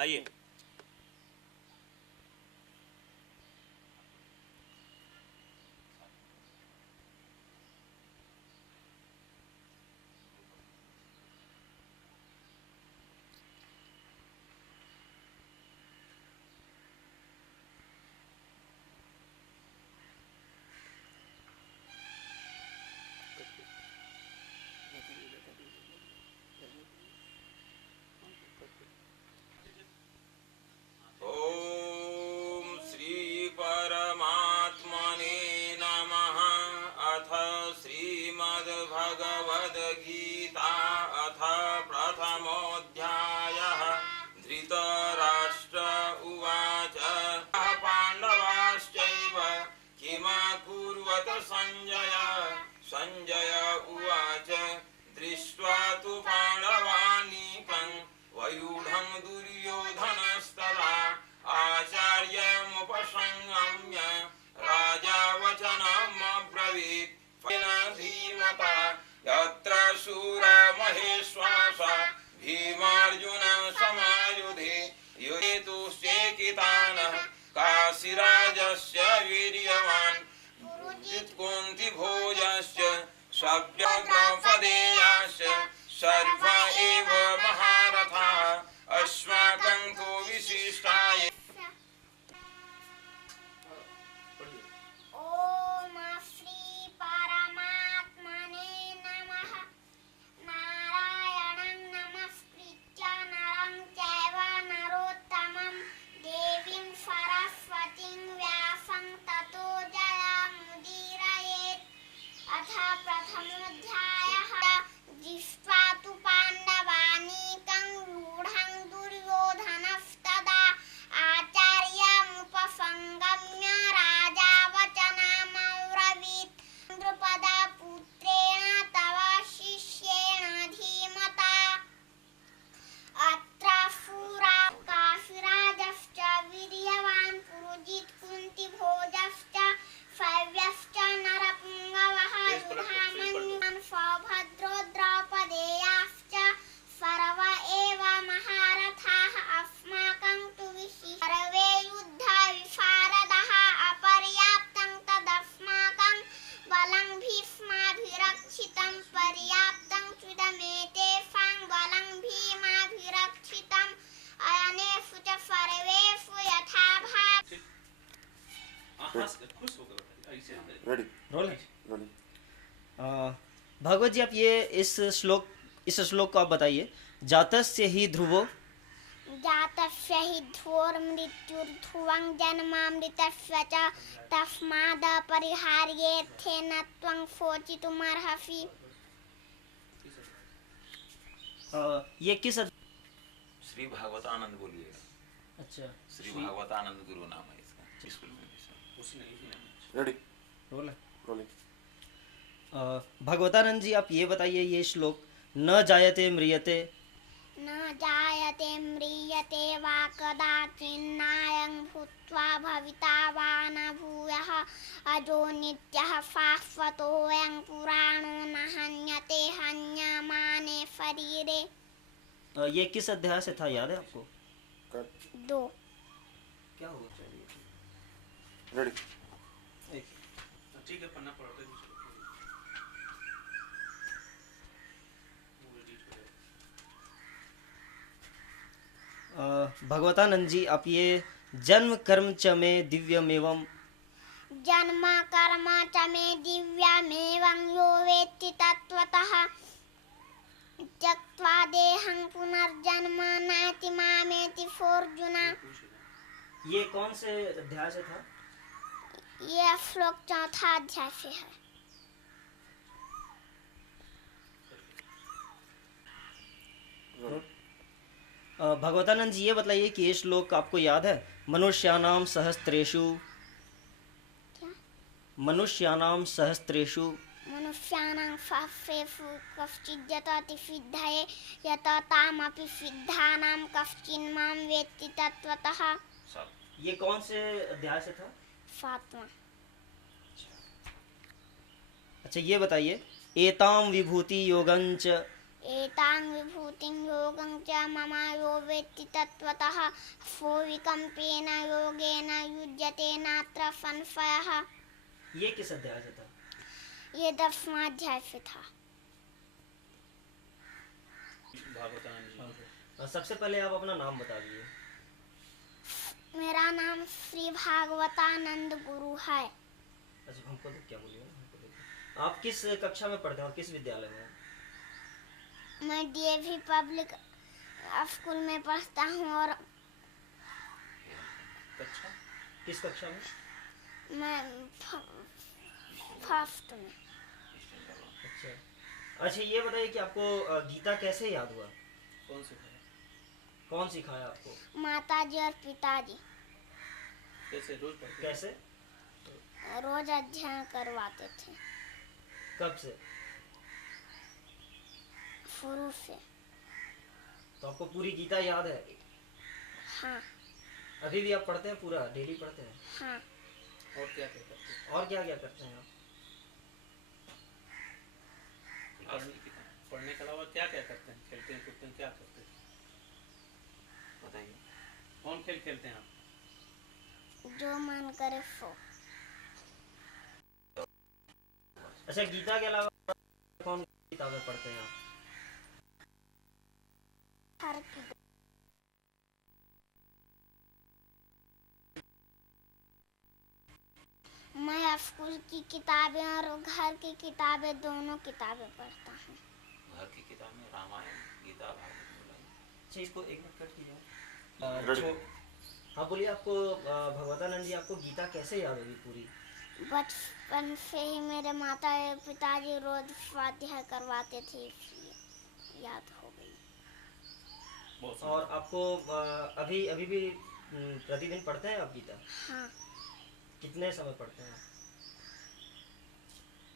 आइए। संजय उवाच दृष्ट्वा तु पाण्डवानीकं वयूढं दुर्योधनस्तदा आचार्यमुपसंगम्य राजा वचनमब्रवीत् धीमता यत्र शूरा महेश्वासा भीमार्जुन समायुधे युधेतुश्चेकितानः काशीराजस्य वीर्यवान् कुन्ती भोजस्य सव्यद्रौपदेयाश्च सर्व एव महारथाः अस्माकं तु विशिष्टाय। ओम श्री परमात्मने नमः। नारायणं नमस्कृत्य नरं चैव नरोत्तमं देवीं सरस्वतीं व्यासं ततो जयमुदीरयेत्। अथ प्रथमोऽध्यायः। दृष्ट्वा तु पाण्डवानीकं व्यूढं दुर्योधनस्तदा आचार्यमुपसंगम्य राजा वचनमब्रवीत् द्रुपदपुत्रेण तव शिष्येण धीमता अत्र शूरा काशीराजश्च वीर्यवान् पुरुजित् कुन्तीभोजश्च शैव्यश्च नरपुङ्गवः युधामन्युः सौभद्रो द्रौपदेयाश्च सर्व एव महारथाः अस्माकं तु सर्वे युद्धविशारदाः अपर्याप्तं तदस्माकं बलं भीष्माभिरक्षितं पर्याप्तं त्विदमेतेषां बलं भीमाभिरक्षितम् अयनेषु च सर्वेषु यथाभाग। भगवत जी आप ये इस श्लोक को आप बताइए। जातस्य हि ध्रुवो जातस्य हि ध्रुवोर्मृत्युर्ध्रुवं जन्मामृतस्य च तस्मादपरिहार्येऽर्थेन त्वं शोचितुमर्हसि। ये किस श्री भागवतानंद बोलिए। अच्छा, श्री भागवतानंद गुरु नाम है इसका। रेडी भगवतानंद जी आप ये बताइए, ये श्लोक न जायते म्रियते वा कदाचिन्नायं भूत्वा भविता वा न भूयः अजो नित्यः शाश्वतोऽयं पुराणो न हन्यते हन्यमाने शरीरे। ये किस अध्याय से था, याद है आपको? 2। क्या होगा चाहिए? रेडी ठीक है, पन्ना पढ़ते भगवतानंद जी आप ये जन्म कर्म च में दिव्यमेवं जन्म कर्म च मे दिव्यमेवं यो वेत्ति तत्त्वतः त्यक्त्वा देहं पुनर्जन्म नाति मामेति सोऽर्जुन। ये कौन से अध्याय से था? ये श्लोक 4था अध्याय से है। भगवतानंद जी ये बताइए कि ये श्लोक आपको याद है? मनुष्यानाम सहस्त्रेषु मनुष्यानां सहस्रेषु कश्चित् यतति सिद्धये यततामपि सिद्धानां कश्चिन्मां वेत्ति तत्त्वतः। ये कौन से अध्याय से था? 7वां। अच्छा ये बताइए, एताम विभूति योगंच एतां विभूतिं योगं च मम यो वेत्ति तत्त्वतः फोविकम्पेन योगेन युज्यते नात्र संशयः। ये किस अध्याय से था? ये 10वां अध्याय से था। सबसे पहले आप अपना नाम बता दीजिए। मेरा नाम श्री भागवतानंद गुरु है। अच्छा, हमको तो क्या बोलिए, आप किस कक्षा में पढ़ते हैं और किस विद्यालय में? मैं डीएवी पब्लिक स्कूल में पढ़ता हूँ और किस कक्षा में? मैं फर्स्ट में। अच्छा, ये बताइए कि आपको गीता कैसे याद हुआ? कौन सिखाया आपको? माताजी और पिताजी। कैसे रोज पढ़ते? कैसे? रोज अध्ययन करवाते थे। कब से? शुरू से। तो आपको पूरी गीता याद है? हाँ। अभी भी आप पढ़ते हैं? पूरा डेली पढ़ते हैं? हाँ। और क्या क्या करते हैं? और क्या क्या करते हैं आप? पढ़ने के अलावा क्या क्या करते हैं? खेलते हैं, कूदते हैं, क्या करते हैं? बताइए। कौन खेल खेलते हैं आप? जो मन करे सो। अच्छा, गीता के अलावा कौन किताबें पढ़ते हैं आप? हर की। मैं स्कूल की किताबें और घर की किताबें दोनों किताबें पढ़ता हूँ। घर की किताब में रामायण, गीता, भागवत। अच्छा, इसको एक मिनट कट कीजिए। रेडी। हाँ बोलिए, आपको भगवतानंद जी आपको गीता कैसे याद होगी पूरी? बचपन से ही मेरे माता पिताजी रोज स्वाध्याय करवाते थे, इसलिए याद हो गई। और आपको अभी अभी भी प्रतिदिन पढ़ते हैं आप गीता? हाँ। कितने समय पढ़ते हैं?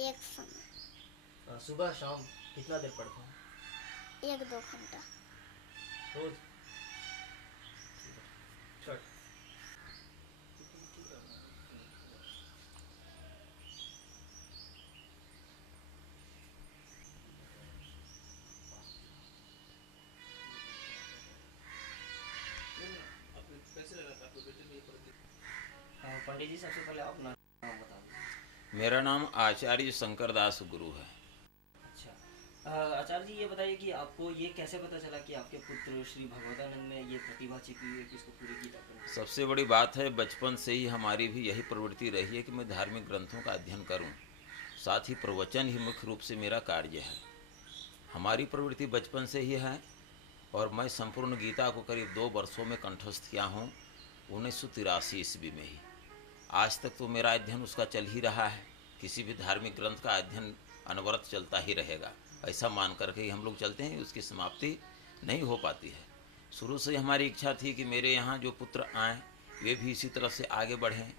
एक समय। सुबह शाम कितना देर पढ़ते हैं? 1-2 घंटा रोज? छठ। पंडित जी, सबसे पहले आप अपना नाम बता दीजिए। मेरा नाम आचार्य शंकरदास गुरु है। अच्छा, आचार्य जी ये बताइए कि आपको ये कैसे पता चला कि आपके पुत्र श्री भगवतानंद में ये प्रतिभा छिपी हुई है कि इसको पूरी गीता पढ़नी? सबसे बड़ी बात है, बचपन से ही हमारी भी यही प्रवृत्ति रही है कि मैं धार्मिक ग्रंथों का अध्ययन करूं। साथ ही प्रवचन ही मुख्य रूप से मेरा कार्य है। हमारी प्रवृत्ति बचपन से ही है और मैं संपूर्ण गीता को करीब 2 वर्षों में कंठस्थ किया हूँ, 1983 ईस्वी में ही। आज तक तो मेरा अध्ययन उसका चल ही रहा है। किसी भी धार्मिक ग्रंथ का अध्ययन अनवरत चलता ही रहेगा, ऐसा मान करके ही हम लोग चलते हैं। उसकी समाप्ति नहीं हो पाती है। शुरू से हमारी इच्छा थी कि मेरे यहाँ जो पुत्र आएँ वे भी इसी तरह से आगे बढ़ें।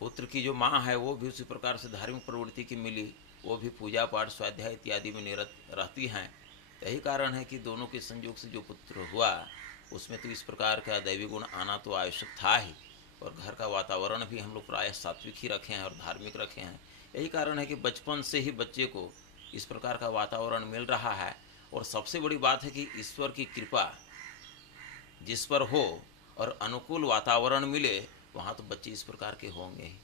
पुत्र की जो माँ है वो भी उसी प्रकार से धार्मिक प्रवृत्ति की मिली, वो भी पूजा पाठ स्वाध्याय इत्यादि में निरत रहती हैं। यही कारण है कि दोनों के संयोग से जो पुत्र हुआ उसमें तो इस प्रकार का दैवी गुण आना तो आवश्यक था ही, और घर का वातावरण भी हम लोग प्रायः सात्विक ही रखे हैं और धार्मिक रखे हैं। यही कारण है कि बचपन से ही बच्चे को इस प्रकार का वातावरण मिल रहा है। और सबसे बड़ी बात है कि ईश्वर की कृपा जिस पर हो और अनुकूल वातावरण मिले, वहाँ तो बच्चे इस प्रकार के होंगे ही।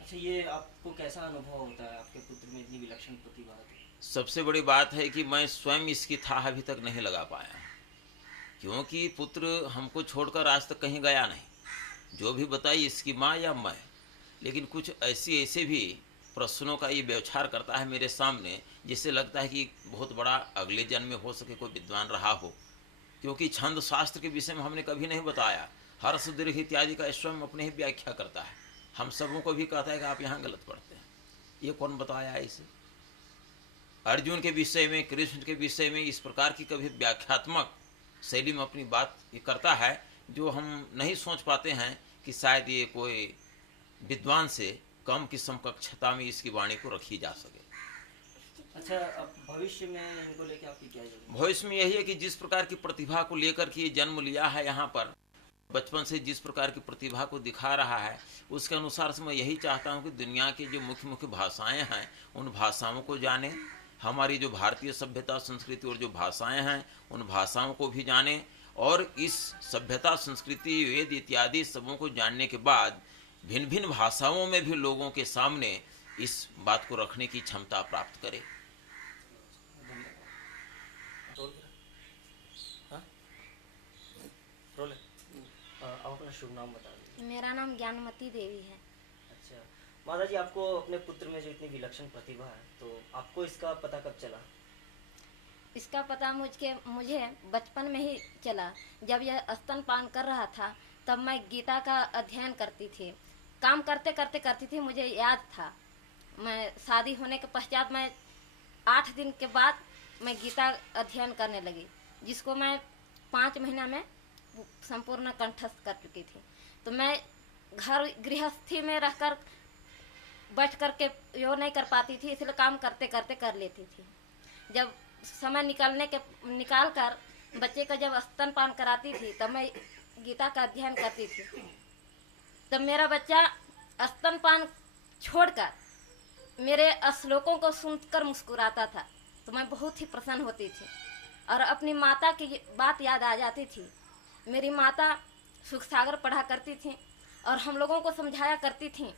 अच्छा, ये आपको कैसा अनुभव होता है आपके पुत्र में इतनी विलक्षण प्रतिभा है? सबसे बड़ी बात है कि मैं स्वयं इसकी था अभी तक नहीं लगा पाया, क्योंकि पुत्र हमको छोड़कर आज तक कहीं गया नहीं। जो भी बताई इसकी माँ या मैं, लेकिन कुछ ऐसे भी प्रश्नों का ये व्यवहार करता है मेरे सामने, जिससे लगता है कि बहुत बड़ा अगले जन्म में हो सके कोई विद्वान रहा हो। क्योंकि छंद शास्त्र के विषय में हमने कभी नहीं बताया। हर्ष दीर्घ इत्यादि का स्वयं अपने ही व्याख्या करता है। हम सबों को भी कहता है कि आप यहाँ गलत पढ़ते हैं। ये कौन बताया है इसे? अर्जुन के विषय में, कृष्ण के विषय में इस प्रकार की कभी व्याख्यात्मक शैली में अपनी बात ये करता है, जो हम नहीं सोच पाते हैं कि शायद ये कोई विद्वान से कम की समकक्षता में इसकी वाणी को रखी जा सके। अच्छा, अब भविष्य में इनको लेकर आपकी क्या योजना? भविष्य में यही है कि जिस प्रकार की प्रतिभा को लेकर के जन्म लिया है यहाँ पर, बचपन से जिस प्रकार की प्रतिभा को दिखा रहा है, उसके अनुसार से मैं यही चाहता हूँ कि दुनिया की जो मुख्य मुख्य भाषाएं हैं उन भाषाओं को जाने, हमारी जो भारतीय सभ्यता संस्कृति और जो भाषाएं हैं उन भाषाओं को भी जानें और इस सभ्यता संस्कृति वेद इत्यादि सबों को जानने के बाद भिन्न भिन्न भाषाओं में भी लोगों के सामने इस बात को रखने की क्षमता प्राप्त करें। आप अपना शुभ नाम बता दीजिए। मेरा नाम ज्ञानमती देवी है। अच्छा माता जी, आपको अपने पुत्र में जो इतनी विलक्षण प्रतिभा है, तो आपको इसका पता कब चला? इसका पता मुझे बचपन में ही चला। जब यह स्तनपान कर रहा था तब मैं गीता का अध्ययन करती थी। काम करते करती थी, मुझे याद था। मैं शादी होने के पश्चात मैं 8 दिन के बाद मैं गीता अध्ययन करने लगी, जिसको मैं 5 महीना में संपूर्ण कंठस्थ कर चुकी थी। तो मैं घर गृहस्थी में रहकर बैठ कर के यो नहीं कर पाती थी, इसलिए काम करते कर लेती थी। जब समय निकाल कर बच्चे का जब स्तनपान कराती थी तब मैं गीता का अध्ययन करती थी। तब मेरा बच्चा स्तनपान छोड़कर मेरे श्लोकों को सुनकर मुस्कुराता था, तो मैं बहुत ही प्रसन्न होती थी और अपनी माता की बात याद आ जाती थी। मेरी माता सुख सागर पढ़ा करती थी और हम लोगों को समझाया करती थी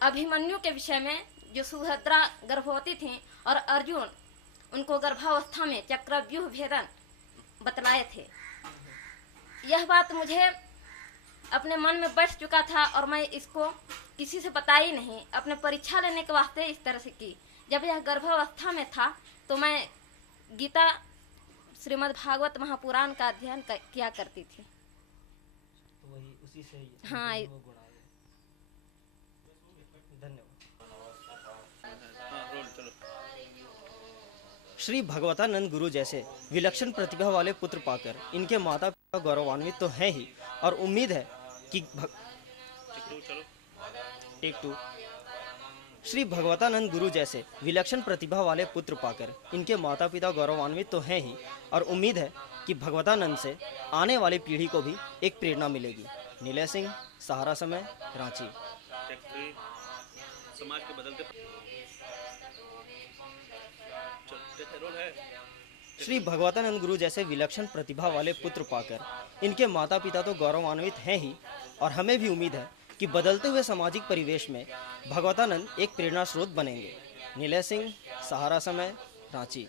अभिमन्यु के विषय में, जो सुभद्रा गर्भवती थी और अर्जुन उनको गर्भावस्था में चक्रव्यूह भेदन बतलाए थे। यह बात मुझे अपने मन में बैठ चुका था और मैं इसको किसी से बताई नहीं। अपने परीक्षा लेने के वास्ते इस तरह से की। जब यह गर्भावस्था में था तो मैं गीता श्रीमद् भागवत महापुराण का अध्ययन किया करती थी। तो वही उसी से ही हाँ। वो गुण आ गए। धन्यवाद। श्री भगवतानंद गुरु जैसे विलक्षण प्रतिभा वाले पुत्र पाकर इनके माता पिता गौरवान्वित तो हैं ही, और उम्मीद है कि टेक 2। श्री भगवतानंद गुरु जैसे विलक्षण प्रतिभा वाले पुत्र पाकर इनके माता पिता गौरवान्वित तो हैं ही, और उम्मीद है कि भगवतानंद से आने वाली पीढ़ी को भी एक प्रेरणा मिलेगी। नीलय सिंह, सहारा समय, रांची। समाज के बदलते श्री भगवतानंद गुरु जैसे विलक्षण प्रतिभा वाले पुत्र पाकर इनके माता पिता तो गौरवान्वित हैं ही, और हमें भी उम्मीद है कि बदलते हुए सामाजिक परिवेश में भगवतानंद एक प्रेरणा स्रोत बनेंगे। नीलय सिंह, सहारा समय, रांची।